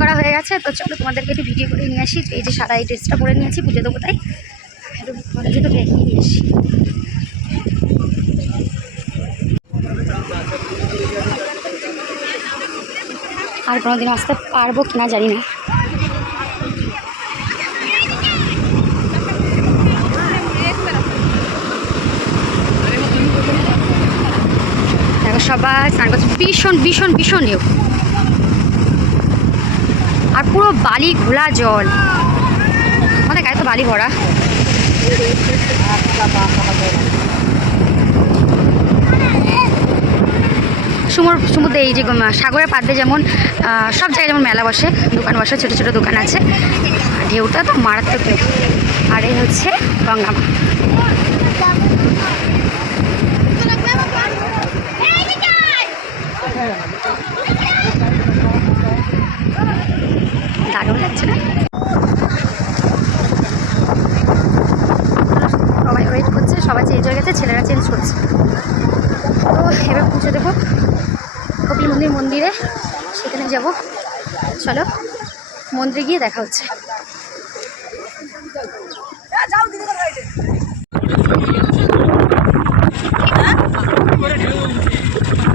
করা হয়ে গেছে। তো চলো তোমাদেরকে একটু ভিডিও করে নিয়ে আসি। এই যে সারা এই ড্রেসটা পরে নিয়েছি, পুজো দেবো তাই একটু কলেজে তো দেখিয়ে নিয়ে আসি। আর কোনোদিন আসতে পারবো কিনা জানি না। দেখো সবাই স্নান করছে, ভীষণ ভীষণ ভীষণ ঢেউ, আর পুরো বালি ঘোলা জল, আমাদের গায়ে তো বালি ভরা। সমুদ্রে এই যে সাগরের পাড়ে যেমন সব জায়গায় যেমন মেলা বসে, দোকান বসে, ছোটো ছোটো দোকান আছে, ঢেউটা তো মারাত্মক ঢেউ। আর এই হচ্ছে গঙ্গা মা। দারুণ লাগছে না? সবাই ওয়েট করছে, সবাই চেঞ্জ হয়ে গেছে, ছেলেরা চেঞ্জ করছে। তো এবার পুজো দেবো কপিল মন্দিরে, সেখানে যাব। চলো মন্দিরে গিয়ে দেখা হচ্ছে।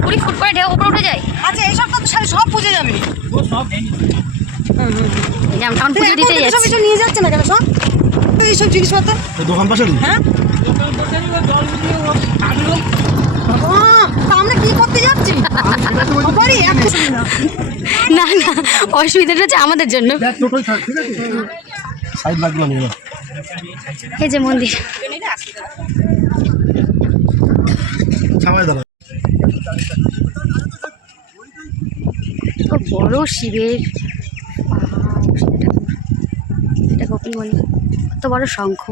কুড়ি ফুট করে ঢেউ উপরে উঠে যায়। আচ্ছা এইসব তো সব পুজো যাবে, যেমন পুজো দিতে যাচ্ছে, নিয়ে যাচ্ছে না কেন সব এইসব জিনিসপত্র দোকান পাশে? হ্যাঁ আমরা কি করতে যাচ্ছি? না না, অসুবিধাটা হচ্ছে আমাদের জন্য। এই যে মন্দির, বড় শিবের, এটা কপিলমণি, কত বড় শঙ্খ।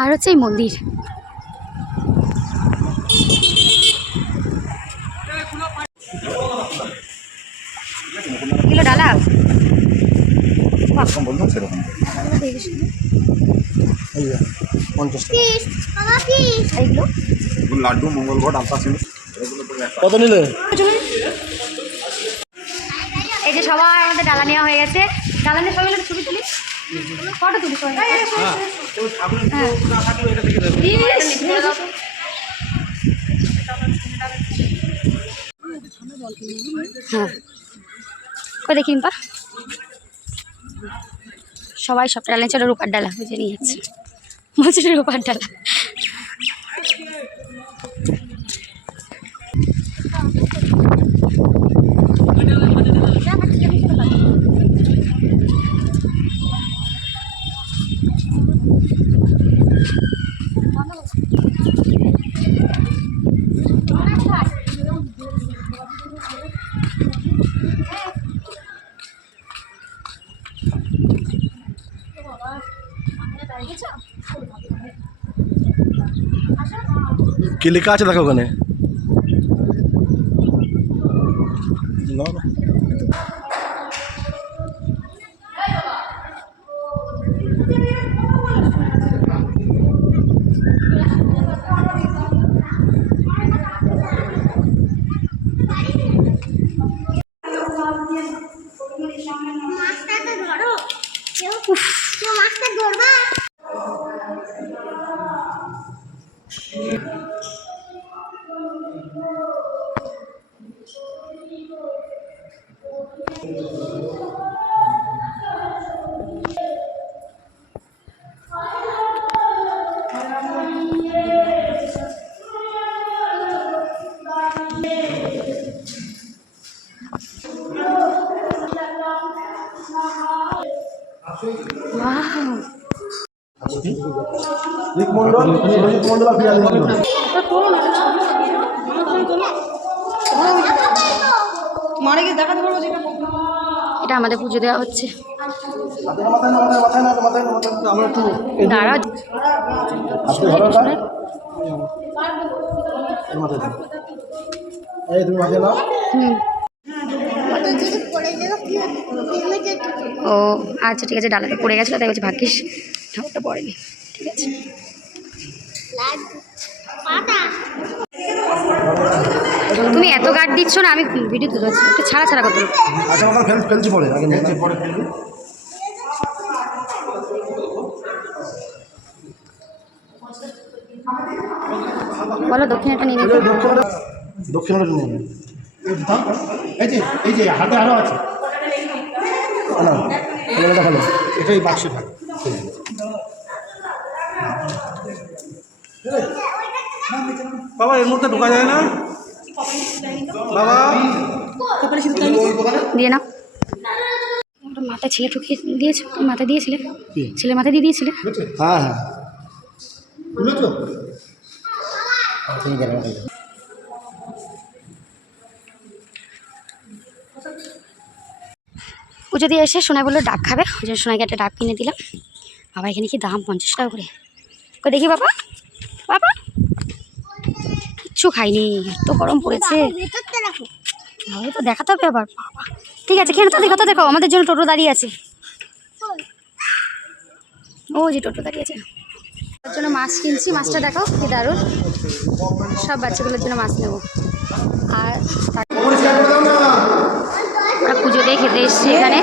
আর হচ্ছে এই মন্দির। কিলো ডালা লাড্ডু মঙ্গল ঘট আলতা ছিল, কত নিলে? এই যে সবাই আমাদের ডালা নেওয়া হয়ে গেছে। ডালা নিয়ে সবাই ছবি তুলি, ফটো তুলি সবাই। হ্যাঁ কই দেখি পা, সবাই সব ডালা নিচ্ছে। রূপার ডালা বুঝে নিয়ে যাচ্ছে, বলছে রূপার ডালা। কি লেখা আছে দেখো ওখানে? এটা আমাদের পুজো দেওয়া হচ্ছে। দাঁড়া ও আচ্ছা ঠিক আছে, ডালাতে পড়ে গেছিলো তাই বলছি ভাগ্যিস ঠাকুরটা পড়েনি। ঠিক আছে। তুমি এত গার্ড দিচ্ছ না, আমি ভিডিও তুলে ধরছি, একটু ছাড়া ছাড়া করতে হবে। আচ্ছা ওখানে ফেলছি পরে আগে পরে ফেলবি। বলো দক্ষিণাটা নিয়ে নিতে। দক্ষিণাটা নিয়ে নেবে। এই যে হাতে আরো আছে না এটা ভালো, এটাই বাক্সে থাকে। বাবা এর মধ্যে ঢোকা যায় না বাবা, দিয়ে নাও। ওটা মাথায় ছেলে ঠুকিয়ে দিয়েছে, তুমি মাথায় দিয়েছিলে, ছেলে মাথায় দিয়ে দিয়েছিলে। হ্যাঁ হ্যাঁ পুজো দিয়ে এসে সোনাই বললো ডাব খাবে, ওই জন্য সোনাইকে একটা ডাব কিনে দিলাম। বাবা এখানে কি দাম, 50 টাকা করে। দেখি বাবা, বাবা কিচ্ছু খাইনি, এত গরম পড়েছে। তো দেখাতে হবে আবার। বাবা ঠিক আছে, খেয়ে তো দেখো, তো দেখো আমাদের জন্য টোটো দাঁড়িয়ে আছে। ও যে টোটো দাঁড়িয়ে আছে, তার জন্য মাছ কিনছি। মাছটা দেখাও কি দারুণ, সব বাচ্চাগুলোর জন্য মাছ নেবো। আর আমরা পুজো দিয়ে খেতে এসেছি এখানে।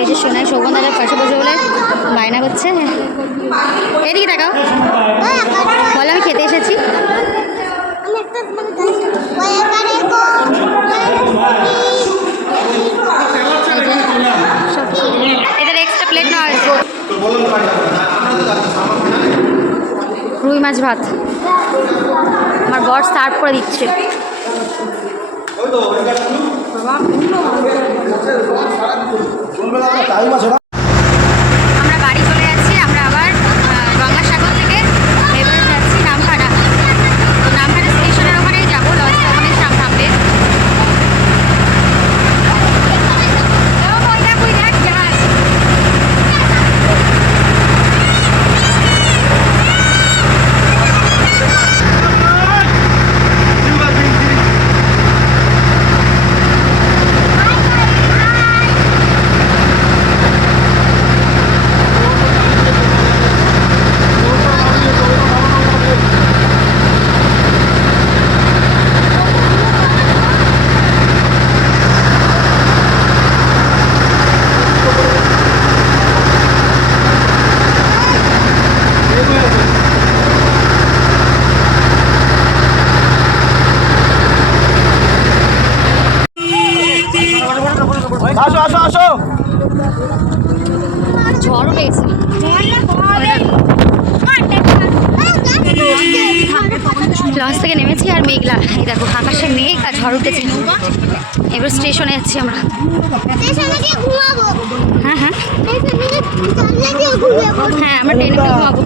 এই যে সোনাই সৌগন্ধার পাশে বসে বলে বায়না করছে। এদিকে দেখাও, বলে আমি খেতে এসেছি। এদের এক্সট্রা প্লেট নেওয়া হয়েছে। রুই মাছ ভাত আমার বর সার্ভ করে দিচ্ছে। আমরা বাড়ি চলে যাচ্ছি। আমরা আবার গঙ্গাসাগর থেকে এবার যাচ্ছি নামখানা। তো নামখানা স্টেশনের ওখানেই যাবো, লঞ্চটা ওখানেই থামবে। আসো আসো আসো। ঝড়ও পেয়েছে। লঞ্চ থেকে নেমেছি আর মেঘলা, এই দেখো আকাশে মেঘ আর ঝড় উঠেছে। এবার স্টেশনে যাচ্ছি আমরা। হ্যাঁ হ্যাঁ হ্যাঁ, আমরা ট্রেনে করে ঘুমাবো।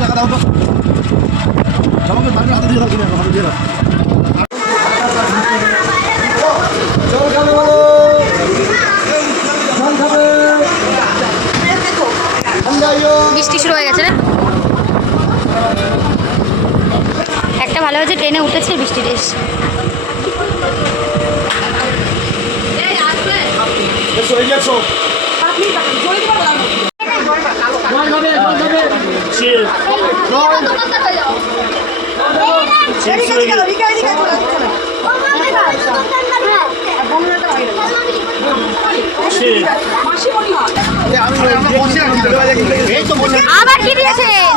টাকা দাও তো, সবাইকে বাড়ি হাতে দিয়ে দাও, কিনে হাতে দিয়ে দাও। বৃষ্টি শুরু হয়ে গেছে রে। একটা ভালো হয়েছে ট্রেনে উঠেছে, বৃষ্টিটা এসছে। আবার কি দিয়েছেন?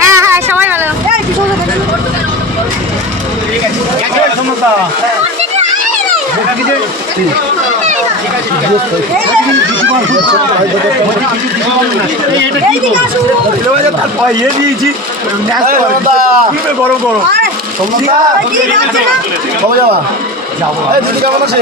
হ্যাঁ হ্যাঁ সবাই ভালো। গরম গরম কবে যাবা? যাবো। দিদি কেমন আছে?